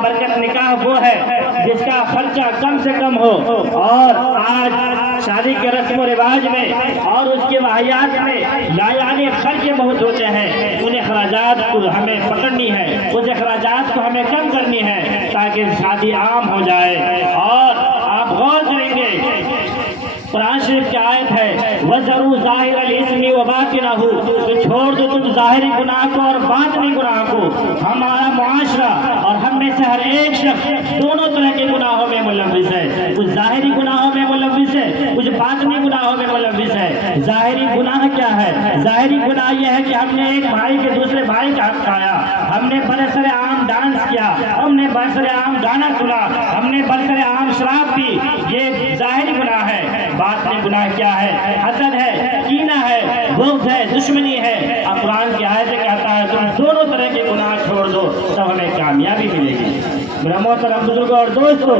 بابرکت نکاح وہ ہے جس کا خرچہ کم سے کم ہو، اور آج شادی کے رسم و رواج میں اور اس کے واحیات میں لایعنی خرچے بہت ہوتے ہیں. ان اخراجات کو ہمیں پکڑنی ہے، اس اخراجات کو ہمیں کم کرنی ہے تاکہ شادی عام ہو جائے. اور آپ غور کریں گے قرآن شریف کی آیت ہے وَذَرُوا ظَاهِرَ الْإِثْمِ وَبَاطِنَهُ، کہ چھوڑ دو تم ظاہری گناہ کو اور باطنی گناہ کو. ہمارا معاشرہ اور ہم میں سے ہر ایک شخص دونوں طرح کے گناہوں میں ملوث ہے. کچھ ظاہری گناہوں میں ملوث ہے، کچھ باطنی گناہوں میں ملوث ہے. ظاہری گناہ کیا ہے؟ ظاہری گناہ یہ ہے کہ ہم نے ایک بھائی کے دوسرے بھائی کا حق کھایا، ہم نے برسر عام ڈانس کیا، ہم نے برسر عام گانا سنا، ہم نے برسر عام شراب پی. یہ ظاہری گناہ ہے. باطنی گناہ کیا ہے؟ حسد ہے، کینہ ہے، بغض ہے، دشمنی ہے. اب قرآن کی آیت کہتا ہے تم دونوں طرح کے گناہ چھوڑ دو تب ہمیں کامیابی ملے گی. میرا محترم بزرگوں اور دوستو،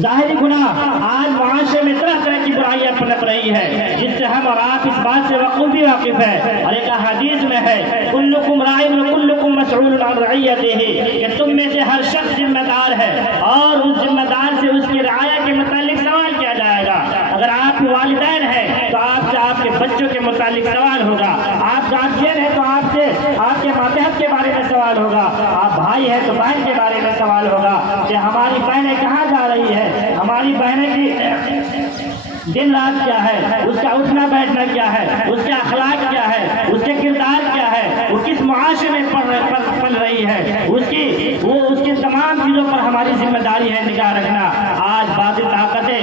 ظاہری گناہ آج معاشرے میں طرح طرح کی برائیاں پنپ رہی ہے جس سے ہم اور آپ اس بات سے بخوبی واقف ہے. اور ایک حدیث میں ہے کلکم راع وکلکم مسئول عن رعیتہ، کہ تم میں سے ہر شخص ذمہ دار ہے اور اس ذمہ دار سے اس کی رعایا کے متعلق سوال کیا جائے گا. اگر آپ کے والدین ہیں تو آپ سے آپ کے بچوں کے متعلق سوال ہوگا. آپ گارجین ہیں تو آپ سے آپ کے ماتحت کے بارے میں سوال ہوگا. آپ بھائی ہیں تو بہن کے بارے میں سوال ہوگا کہ ہماری بہنیں کہاں جا رہی ہے، ہماری بہنیں کی دن رات کیا ہے، اس کا اٹھنا بیٹھنا کیا ہے، اس کے اخلاق کیا ہے، اس کے کردار کیا ہے، وہ کس معاشرے میں پل رہی ہے، اس کی تمام چیزوں پر ہماری ذمہ داری ہے نگاہ رکھنا. آج باطل طاقتیں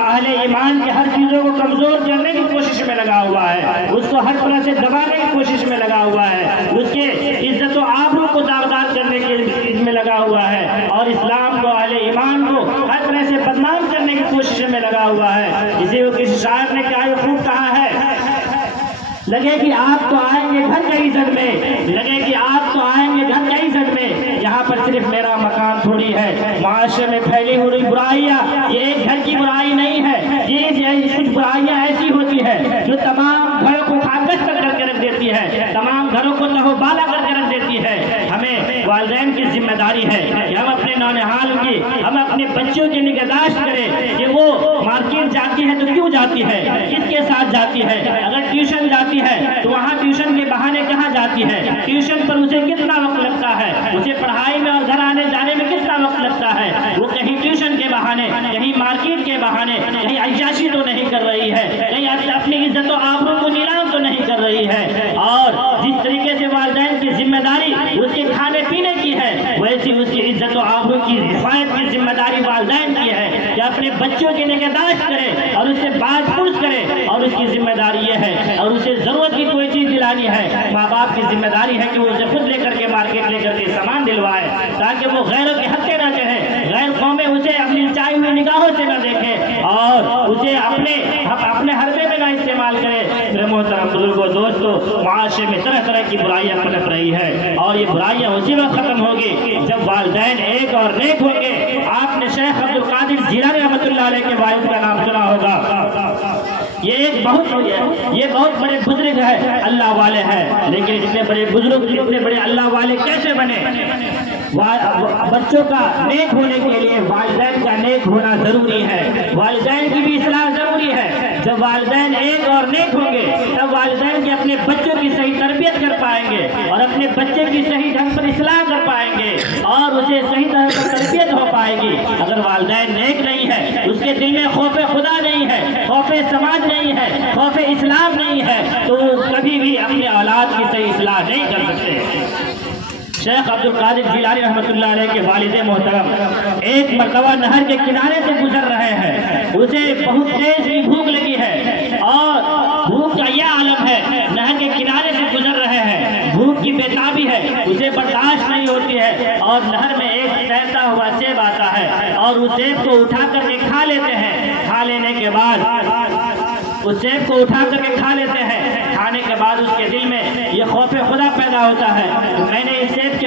اہل ایمان کی ہر چیزوں کو کمزور کرنے کی کوشش میں لگا ہوا ہے، اس کو ہر طرح سے دبانے کی کوشش میں لگا ہوا ہے، اس کے عزت و آبرو کو داغدار کرنے کے میں لگا ہوا ہے، اور اسلام کو اہل ایمان کو ہر طرح سے بدنام کرنے کی کوشش میں لگا ہوا ہے. اسی کو کسی شاعر نے کیا خوب کہا ہے، لگے کہ آپ تو آئیں گے گھر کے عزت میں، لگے کہ آپ تو آئیں گے گھر کے عزت میں، یہاں پر صرف میرا مکان تھوڑی ہے. معاشرے میں پھیلی ہوئی برائیاں یہ ایک گھر کی برائی نہیں ہے، یہ کچھ برائیاں ایسی ہوتی ہے جو تمام گھروں کو کاغذ پر کر کے رکھ دیتی ہے، تمام گھروں کو لہو بالا کر کے رکھ دیتی ہے. ہمیں والدین کی ذمہ داری ہے کہ ہم اپنے نونہال کی، ہم اپنے بچوں کی نگہداشت کریں کہ وہ مارکیٹ جاتی ہے تو کیوں جاتی ہے، کس کے ساتھ جاتی ہے. اگر ٹیوشن جاتی ہے تو وہاں ٹیوشن کے بہانے کہاں جاتی ہے، ٹیوشن پر اسے کتنا وقت لگتا ہے، اسے پڑھائی میں اور گھر آنے جانے میں کتنا وقت لگتا ہے. وہ کہیں ٹیوشن کے بہانے، کہیں مارکیٹ کے بہانے، کہیں عیاشی تو نہیں کر رہی ہے، کہیں اپنی عزت و آبرو کو نیلام تو نہیں کر رہی ہے. اور جس طریقے سے والدین کی ذمہ داری اس کے کھانے پینے کی ہے، ویسی اس کی عزت و آبرو کی حفاظت کی ذمہ داری والدین کی ہے کہ اپنے بچوں کی نگہداشت کرے اور اس سے باز پرس کرے. اور اس کی ذمہ داری یہ ہے، اور اسے ضرورت کی کوئی چیز دلانی ہے، ماں باپ کی ذمہ داری ہے کہ وہ اسے خود لے کر کے مارکیٹ لے کر کے سامان دلوائے تاکہ وہ غیروں کے حق نہ چڑھے، غیر قومیں اسے اپنی چاہی ہوئی نگاہوں سے نہ دیکھے اور اسے اپنے حربے میں نہ استعمال کرے. میرے محترم بزرگوں دوستو، معاشرے میں طرح طرح کی برائیاں پنپ رہی ہے اور یہ برائیاں اسی وقت ختم ہوگی جب والدین ایک اور نیک ہوں گے. آپ نے شیخ عبد القادر جیلانی رحمۃ اللہ علیہ کے والد کا نام سنا ہوگا. یہ بہت بڑے بزرگ ہیں، اللہ والے ہیں، لیکن اتنے بڑے بزرگ اتنے بڑے اللہ والے کیسے بنے؟ بچوں کا نیک ہونے کے لیے والدین کا نیک ہونا ضروری ہے، والدین کی بھی اصلاح ضروری ہے. جب والدین ایک اور نیک ہوں گے تب والدین کے اپنے بچوں کی صحیح تربیت کر پائیں گے اور اپنے بچے کی صحیح ڈھنگ پر اصلاح کر پائیں گے اور اسے صحیح طرح سے تربیت ہو پائے گی. اگر والدین نیک نہیں ہے، اس کے دل میں خوف خدا نہیں ہے، خوف سماج نہیں ہے، خوف اسلام نہیں ہے، تو وہ کبھی بھی اپنے اولاد کی صحیح اصلاح نہیں کر سکتے. شیخ عبد القادر جیلانی رحمۃ اللہ علیہ کے والد محترم ایک مرتبہ نہر کے کنارے سے گزر رہے ہیں، اسے بہت تیز کی بھوک لگی ہے اور بھوک کا یہ عالم ہے، نہر کے کنارے سے گزر رہے ہیں، بھوک کی بےتابی ہے، اسے برداشت نہیں ہوتی ہے اور نہر میں ایک تیرتا ہوا سیب آتا ہے اور اس سیب کو اٹھا کر کے کھا لیتے ہیں. کھا لینے کے بعد اس سیب کو اٹھا کر کے کھا لیتے ہیں. کھانے کے بعد اس کے دل میں یہ خوف خدا پیدا ہوتا ہے، میں نے اس سیب کے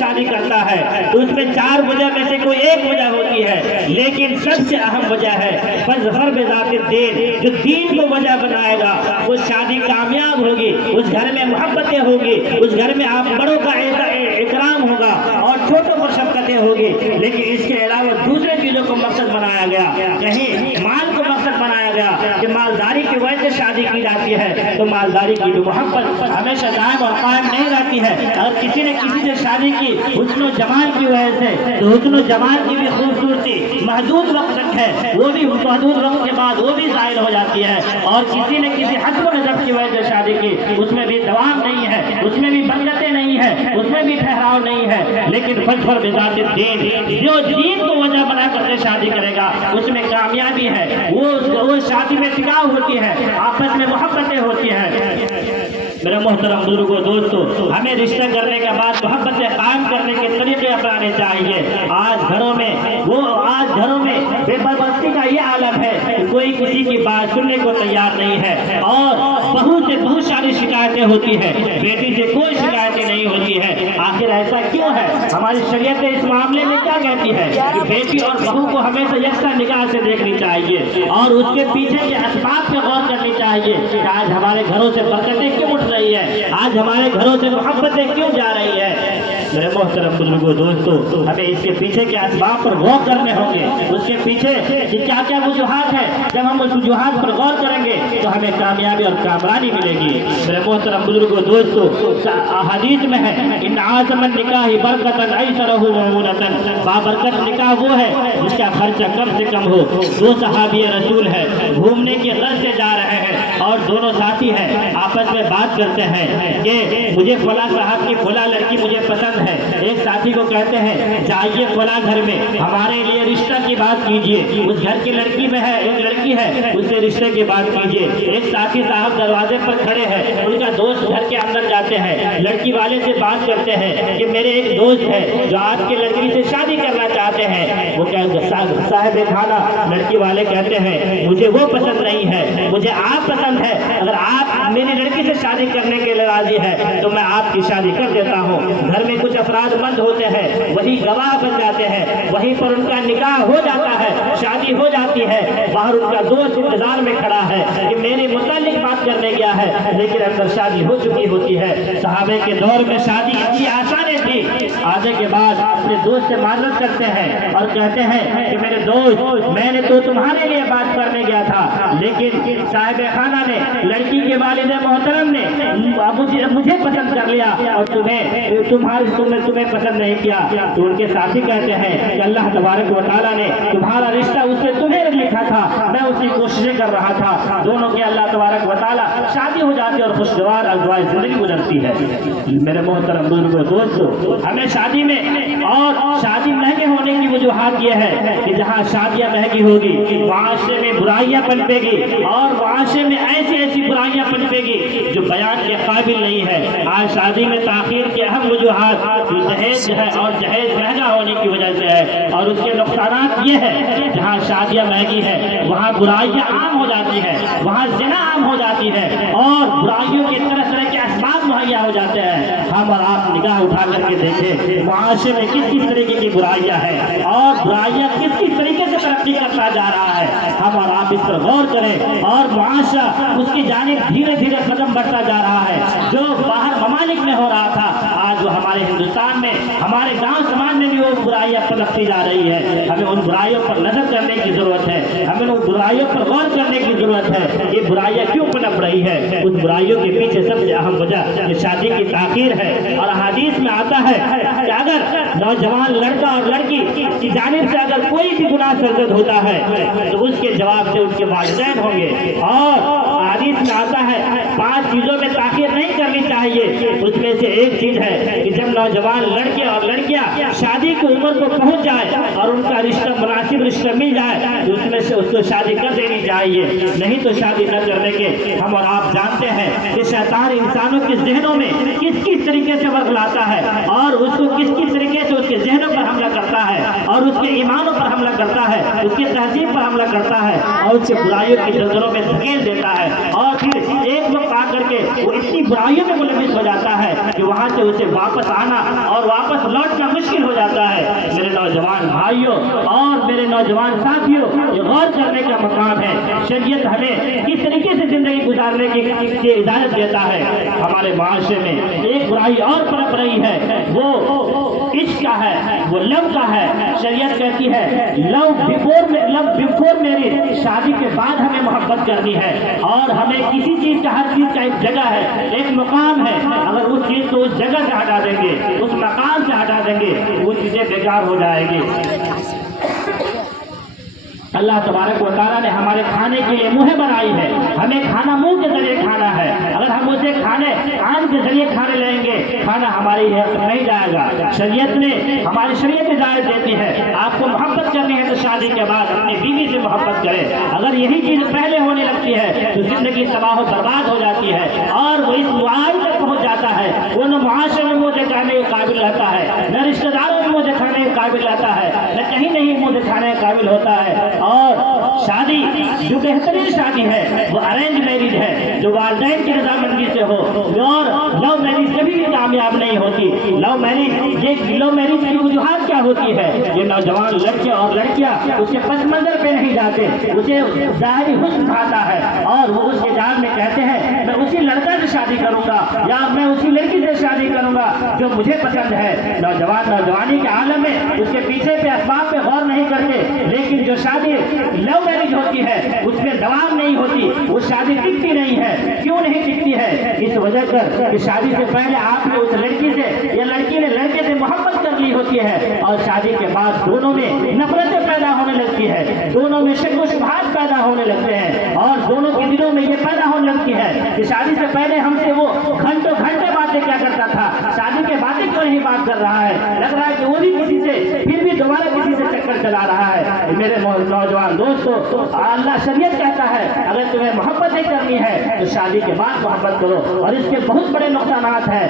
شادی کرتا ہے تو اس میں 4 وجہ میں سے کوئی ایک وجہ ہوتی ہے، لیکن سب سے اہم وجہ ہے فاظفر بذات الدین. جو دین کو وجہ بنائے گا وہ شادی کامیاب ہوگی، اس گھر میں محبتیں ہوگی، اس گھر میں آپ بڑوں کا اکرام ہوگا اور چھوٹوں پر شفقتیں ہوگی. لیکن اس کے علاوہ دوسرے چیزوں کو مقصد بنایا گیا، کہیں مال کو مقصد بنایا گیا کہ مالداری کی وجہ سے شادی کی جاتی ہے، تو مالداری کی بھی محبت ہمیشہ دائم اور قائم نہیں رہتی ہے. اگر کسی نے کسی سے شادی کی حسن و جمال کی وجہ سے، تو حسن و جمال کی بھی خوبصورتی محدود وقت تک ہے، وہ بھی محدود وقت کے بعد وہ بھی ظاہر ہو جاتی ہے. اور کسی نے کسی حسب و نسب کی وجہ سے شادی کی، اس میں بھی دوام نہیں ہے، اس میں بھی برکتیں نہیں ہے، اس میں بھی ٹھہراؤ نہیں ہے. لیکن فاظفر بذات الدین، جو دین کو وجہ بنا کر کے شادی کرے گا اس میں کامیابی ہے، وہ شادی میں ٹکاؤ ہوتی ہے، آپس میں محبتیں ہوتی ہیں. میرے محترم بزرگوں دوستو، ہمیں رشتہ کرنے کے بعد محبتیں قائم کرنے کے طریقے اپنانے چاہیے. آج گھروں میں بے پردگی کا یہ عالم ہے کہ کوئی کسی کی بات سننے کو تیار نہیں ہے، اور بہت ساری شکایتیں ہوتی ہیں، بیٹی سے کوئی شکایتیں نہیں ہوتی ہے. آخر ایسا کیوں ہے؟ ہماری شریعت اس معاملے میں کیا کہتی ہے کہ بیٹی اور بہو کو ہمیشہ یکساں نگاہ سے دیکھنی چاہیے اور اس کے پیچھے کے اسباب پہ غور کرنی چاہیے کہ آج ہمارے گھروں سے برکتیں کیوں اٹھ رہی ہے، آج ہمارے گھروں سے محبتیں کیوں جا رہی ہے. میرے محترم بزرگوں دوستو، ہمیں اس کے پیچھے کے اسباب پر غور کرنے ہوں گے، اس کے پیچھے کیا کیا وجوہات ہیں. جب ہم اس وجوہات پر غور کریں گے تو ہمیں کامیابی اور کامرانی ملے گی. میرے محترم بزرگوں دوستو، حدیث میں ہے ان اعظم النکاح برکتاً ایسرہ معونتاً، بابرکت نکاح وہ ہے جس کا خرچہ کم سے کم ہو. 2 صحابی رسول ہے، گھومنے کی غرض سے جا رہے ہیں اور دونوں ساتھی ہیں، آپس میں بات کرتے ہیں کہ مجھے فلاں صاحب کی فلاں لڑکی مجھے پسند ہے. ایک ساتھی کو کہتے ہیں جائیے فلاں گھر میں ہمارے لیے رشتہ کی بات کیجئے، اس گھر کی لڑکی میں ہے ایک لڑکی ہے، اس سے رشتے کی بات کیجئے. ایک ساتھی صاحب دروازے پر کھڑے ہیں، ان کا دوست گھر کے اندر جاتے ہیں، لڑکی والے سے بات کرتے ہیں کہ میرے ایک دوست ہے جو آپ کی لڑکی سے شادی کرنا چاہتے ہیں. وہ صاحب خانہ لڑکی والے کہتے ہیں مجھے وہ پسند نہیں ہے، مجھے آپ پسند ہے، اگر آپ میری لڑکی سے شادی کرنے کے لیے راضی ہے تو میں آپ کی شادی کر دیتا ہوں. گھر میں کچھ افراد مند ہوتے ہیں، وہی گواہ بن جاتے ہیں، وہیں پر ان کا نکاح ہو جاتا ہے، شادی ہو جاتی ہے. باہر ان کا دوست انتظار میں کھڑا ہے کہ میرے متعلق بات کرنے گیا ہے، لیکن اندر شادی ہو چکی ہوتی ہے. صحابہ کے دور میں شادی اتنی آسان تھی. آنے کے بعد اپنے دوست سے معذرت کرتے ہیں اور کہتے ہیں کہ میرے دوست میں نے تو تمہارے لیے بات کرنے گیا تھا، لیکن صاحب خانہ نے لڑکی کے والد محترم نے مجھے پسند کر لیا اور تمہیں پسند نہیں کیا. تو ان کے ساتھی کہتے ہیں کہ اللہ تبارک و تعالیٰ نے تمہارا رشتہ اس سے تمہیں لکھا تھا، میں اس کی کوششیں کر رہا تھا. دونوں کے اللہ تبارک و تعالیٰ شادی ہو جاتی اور خوشگوار ازواج زندگی گزرتی ہے. میرے محترم بزرگوں دوستو، ہمیں شادی میں اور شادی مہنگے ہونے کی وجوہات یہ ہے کہ جہاں شادیاں مہنگی ہوگی معاشرے میں برائیاں پنپے گی اور معاشرے میں ایسی برائیاں پنپے گی جو بیان کے قابل نہیں ہے. آج شادی میں تاخیر کے اہم وجوہات جہیز ہے اور جہیز مہنگا ہونے کی وجہ سے ہے. اور اس کے نقصانات یہ ہے جہاں شادیاں مہنگی ہے وہاں برائیاں عام ہو جاتی ہے، وہاں زنا عام ہو جاتی ہے اور برائیوں کے طرح طرح کے اسباب مہیا ہو جاتے ہیں. ہم اور آپ نگاہ اٹھا کر کے دیکھیں معاشرے میں کس کس طریقے کی برائیاں ہیں اور برائیاں کس کس طریقے سے ترقی کرتا جا رہا ہے. ہم اور آپ اس پر غور کریں اور معاشرہ اس کی جانب دھیرے دھیرے قدم بڑھتا جا رہا ہے. جو باہر ممالک میں ہو رہا تھا آج وہ ہمارے ہندوستان میں ہمارے گاؤں سماج میں بھی وہ برائیاں پنپتی جا رہی ہے. ہمیں ان برائیوں پر نظر کرنے کی ضرورت ہے، ہمیں ان برائیوں پر غور کرنے کی ضرورت ہے. یہ برائیاں کیوں پنپ رہی ہے؟ اس برائیوں کے پیچھے سب سے اہم وجہ یہ شادی کی تاخیر ہے. اور حدیث میں آتا ہے کہ اگر نوجوان لڑکا اور لڑکی کی جانب سے اگر کوئی بھی گناہ سرزد ہوتا ہے تو اس کے جواب سے ان کے والدین ہوں گے. اور حدیث میں آتا ہے 5 چیزوں میں تاخیر نہیں کرنی چاہیے. اس میں سے ایک چیز ہے کہ جب نوجوان لڑکے اور لڑکیاں شادی کی عمر کو پہنچ جائے اور ان کا رشتہ مناسب رشتہ مل جائے تو اس میں سے اس کو شادی کر دینی چاہیے. نہیں تو شادی نہ کرنے کے ہم اور آپ جانتے ہیں کہ شیطان انسانوں کے ذہنوں میں کس کس طریقے سے ورق لاتا ہے اور اس کو کس کس طریقے سے اس کے ذہنوں پر حملہ کرتا ہے اور اس کے ایمانوں پر حملہ کرتا ہے، اس کی تہذیب پر حملہ کرتا ہے اور اس کے برائیوں کی نظروں میں دھکیل دیتا ہے. وہ اتنی برائیوں میں ملوث ہو جاتا ہے کہ وہاں سے اسے واپس آنا اور واپس لوٹنا مشکل ہو جاتا ہے۔ میرے نوجوان بھائیوں اور میرے نوجوان ساتھیوں، یہ غور کرنے کا مقام ہے شریعت ہمیں کس طریقے سے زندگی گزارنے کی اجازت دیتا ہے۔ ہمارے معاشرے میں ایک برائی اور پنپ رہی ہے، وہ عشق کا ہے، وہ لو کا ہے۔ شریعت کہتی ہے لو بیفور میرج، شادی کے بعد ہمیں محبت کرنی ہے، اور ہمیں کسی چیز کا، ہر چیز کا ایک جگہ ہے، ایک مقام ہے۔ اگر اس چیز کو اس جگہ سے ہٹا دیں گے، اس مقام سے ہٹا دیں گے، وہ چیزیں بیکار ہو جائیں گی۔ اللہ تبارک و تعالیٰ نے ہمارے کھانے کے لیے منہ بنائی ہے، ہمیں کھانا منہ کے ذریعے کھانا ہے۔ اگر ہم اسے کھانے کان کے ذریعے کھانے لیں گے، کھانا ہماری حق نہیں جائے گا۔ شریعت نے، ہماری شریعت اجازت دیتی ہے آپ کو محبت کرنی ہے تو شادی کے بعد اپنی بیوی سے محبت کریں۔ اگر یہی چیز پہلے ہونے لگتی ہے تو زندگی تباہ و برباد ہو جاتی ہے، اور وہ اس معاشرے تک پہنچ جاتا ہے۔ وہ نہ معاشرے میں منہ دکھانے کے قابل رہتا ہے، نہ رشتہ داروں میں منہ دکھانے کے قابل رہتا ہے، نہ کہیں نہیں منہ دکھانے کے قابل ہوتا ہے۔ اور شادی جو بہترین شادی ہے وہ ارینج میرج ہے، جو والدین کی رضامندی سے ہو، اور لو میرج کبھی بھی کامیاب نہیں ہوتی۔ لو میرج کی وجوہات کیا ہوتی ہے؟ یہ نوجوان لڑکے اور لڑکیاں اس کے پس منظر پہ نہیں جاتے، اسے ظاہری حسن کھاتا ہے، اور وہ اس کے جان میں کہتے ہیں میں اسی لڑکا سے شادی کروں گا، یا میں اسی لڑکی سے شادی کروں گا جو مجھے پسند ہے۔ نوجوان نوجوانی کے عالم میں اس کے پیچھے پہ اسباب پہ غور نہیں کرتے، لیکن جو شادی لو میرج ہوتی ہے اس میں دوام نہیں ہوتی، وہ شادی ٹکتی نہیں ہے۔ کیوں نہیں ٹکتی ہے؟ اس وجہ سے کہ شادی سے پہلے آپ نے اس لڑکی سے یا لڑکی نے لڑکے سے محبت کر لی ہوتی ہے، اور شادی کے بعد دونوں میں نفرتیں پیدا ہونے لگتی ہے، دونوں میں شک و شبہات پیدا ہونے لگتے ہیں، اور دونوں کے دلوں میں یہ پیدا ہونے لگتی ہے کہ شادی سے پہلے ہم سے وہ گھنٹوں گھنٹے باتیں کیا کرتا تھا، شادی کے بعد کیوں نہیں بات کر رہا ہے؟ لگ رہا ہے کہ وہ بھی کسی سے پھر بھی دوبارہ کسی سے چکر چلا رہا ہے۔ میرے نوجوان دوستو، اللہ شریعت کہتا ہے اگر تمہیں محبت نہیں کرنی ہے تو شادی کے بعد محبت کرو، اور اس کے بہت بڑے نقصانات ہیں،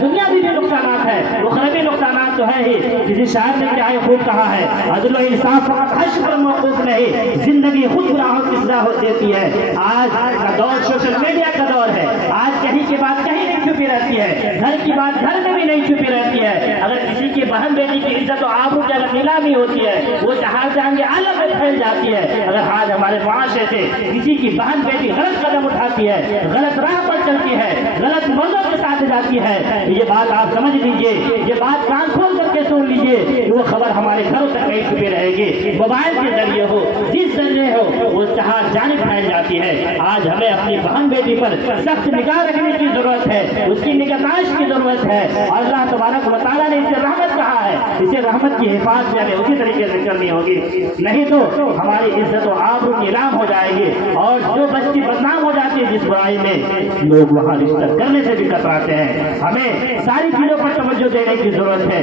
دنیاوی بھی نقصانات ہیں، اخروی نقصانات تو ہے ہی۔ کسی شاعر نے کیا خوب کہا ہے، عدل و انصاف فقط حش پر موقوف نہیں، زندگی خود گناہوں کی سزا ہو دیتی ہے۔ آج کا دور سوشل میڈیا کا دور ہے، آج کہیں کی بات کہیں نہیں چھپی رہتی ہے، گھر کی بات گھر میں بھی نہیں چھپی رہتی ہے۔ اگر کسی کی بہن بیٹی کی عزت و آبرو کی اگر نیلامی ہوتی ہے، وہ جہاں کے عالم میں پھیل جاتی ہے۔ اگر آج ہمارے معاشرے سے کسی کی بہن بیٹی غلط قدم اٹھاتی ہے، غلط راہ پر چلتی ہے، غلط مردوں کے ساتھ جاتی ہے، یہ بات آپ سمجھ لیجئے، یہ بات کان کھول کر کے سن لیجئے کہ وہ خبر ہمارے گھروں تک نہیں چھپی رہے گی، موبائل کے ذریعے ہو، جس ذریعے ہو، وہ جہاں جانب پھیل جاتی ہے۔ آج ہمیں اپنی بہن بیٹی پر سخت نگاہ رکھنے کی ضرورت ہے، اس کی نگہداشت کی ضرورت ہے، اور اللہ تبارک و تعالیٰ نے اسے رحمت کہا ہے، اسے رحمت کی حفاظت ہمیں اسی طریقے سے کرنی ہوگی، نہیں تو ہماری عزت و آبرو نیلام ہو جائے گی، اور جو بچی بدنام ہو جاتی ہے جس برائی میں، لوگ وہاں رشتہ کرنے سے بھی کتراتے ہیں۔ ہمیں ساری چیزوں پر توجہ دینے کی ضرورت ہے۔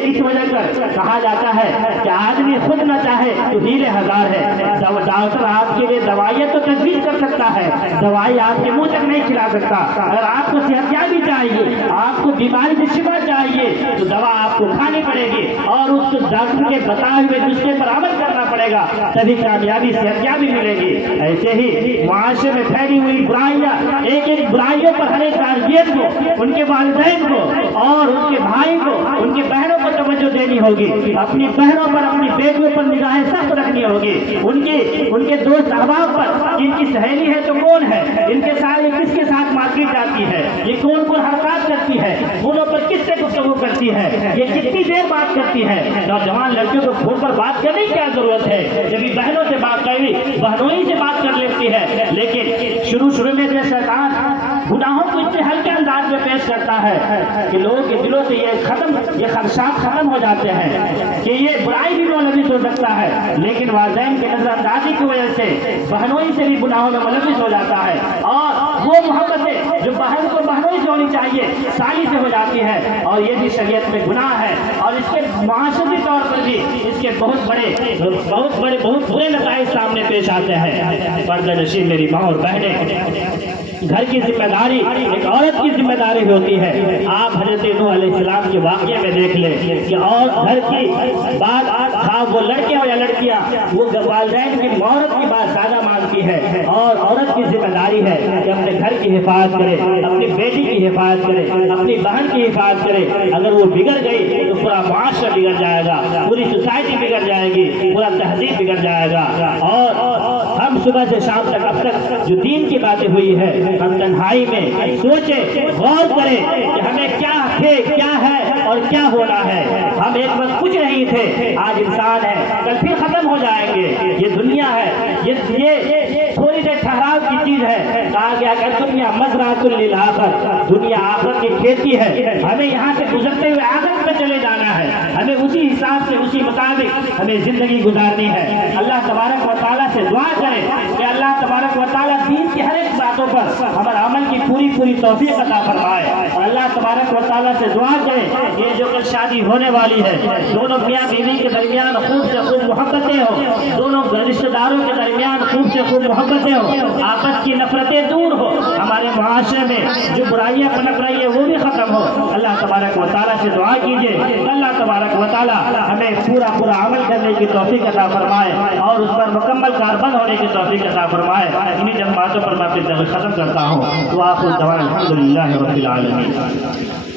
اس وجہ سے کہا جاتا ہے کہ آدمی خود نہ چاہے تو ہیلے ہزار ہے۔ ڈاکٹر آپ کے لیے دوائیں تو تجویز کر سکتا ہے، دوائی آپ کے منہ تک نہیں کھلا سکتا۔ اگر آپ کو صحت یابی چاہیے، آپ کو بیماری سے شفا چاہیے، تو دوا آپ کو کھانی پڑے گی، اور اس ڈاکٹر کے بتائے ہوئے نسخے پر عمل کرنا پڑے گا، تبھی کامیابی صحت یابی ملے گی۔ ایسے ہی معاشرے میں پھیلی ہوئی برائیاں، ایک ایک برائیوں پر ہر ایک گارجین کو، ان کے والدین کو، اور ان کے بھائی کو، ان کی بہنوں کو توجہ دینی ہوگی، اپنی بہنوں پر، اپنی بیٹیوں پر نگاہیں سخت رکھنی ہوگی، ان کے دوست احباب پر، ان کی سہیلی ہے تو کون ہے، ان کے ساتھ کس کے ساتھ مارکیٹ جاتی ہے، یہ کون کون حرکات کرتی ہے، فونوں پر کس سے گفتگو کرتی ہے، یہ کتنی دیر بات کرتی ہے۔ نوجوان لڑکیوں کو فون پر بات کرنے کی کیا ضرورت ہے، جب بہنوں سے بات کرنی، بہنوں ہی سے بات کر لیتی ہے، لیکن شروع میں جو شیطان گناہوں کو اتنے ہلکے انداز میں پیش کرتا ہے کہ لوگوں کے دلوں سے یہ خدشات ختم ہو جاتے ہیں کہ یہ برائی بھی ملوث ہو سکتا ہے، لیکن والدین کی نظر اندازی کی وجہ سے بہنوں ہی سے بھی گناہوں میں ملوث ہو جاتا ہے، اور وہ محبتیں جو بہن کو بہنوں سے ہونی چاہیے سالی سے ہو جاتی ہے، اور یہ بھی شریعت میں گناہ ہے، اور اس کے معاشرتی طور پر بھی اس کے بہت برے نتائج سامنے پیش آتے ہیں۔ پردہ نشین میری ماں اور بہنیں، گھر کی ذمہ داری ایک عورت کی ذمہ داری ہوتی ہے۔ آپ حضرت نوح علیہ السلام کے واقعے میں دیکھ لیں کہ اور گھر کی بات وہ لڑکے ہو یا لڑکیاں، وہ والدین کی عورت کی بات زیادہ مانتی ہے، اور عورت کی ذمہ داری ہے کہ اپنے گھر گھر کی حفاظت کرے، اپنی بیٹی کی حفاظت کرے، اپنی بہن کی حفاظت کرے. اگر وہ بگڑ گئی تو پورا معاشرہ بگڑ جائے گا، پوری سوسائٹی بگڑ جائے گی، پورا تہذیب بگڑ جائے گا. اور ہم صبح سے شام تک اب تک جو دین کی باتیں ہوئی ہے، ہم تنہائی میں سوچیں، غور کریں کہ ہمیں کیا تھے، کیا ہے اور کیا ہونا ہے. ہم ایک وقت کچھ نہیں تھے، آج انسان ہے، کل پھر ختم ہو جائیں گے. یہ دنیا ہے، یہ تھوڑی دیر ٹھہراؤ کی چیز ہے. کہا گیا کہ دنیا مزرعۃ للآخرہ، دنیا آخرت کی کھیتی ہے. ہمیں یہاں سے گزرتے ہوئے آخرت میں چلے جانا ہے. ہمیں اسی حساب سے، اسی مطابق ہمیں زندگی گزارنی ہے. اللہ تبارک و تعالیٰ سے دعا کریں کہ اللہ تبارک و تعالیٰ دین کی ہر ایک باتوں پر ہمارے عمل کی پوری توفیق عطا فرمائے. اور اللہ تبارک و تعالیٰ سے دعا کریں یہ جو کل شادی ہونے والی ہے، دونوں میاں بیوی کے درمیان خوب سے خوب محبتیں ہوں، دونوں رشتہ داروں کے درمیان خوب سے خوب محبتیں ہوں، آپس کی نفرتیں دور ہو، ہمارے معاشرے میں جو برائیاں پنپ رہی ہیں وہ بھی ختم ہو. اللہ تبارک و تعالیٰ سے دعا کیجیے اللہ تبارک و تعالیٰ ہمیں پورا عمل کرنے کی توفیق عطا فرمائے اور اس پر مکمل کاربند ہونے کی توفیق عطا فرمائے. انہیں جذباتوں پر میں اپنی ختم کرتا ہوں. وآخر دعوانا الحمدللہ رب العالمین.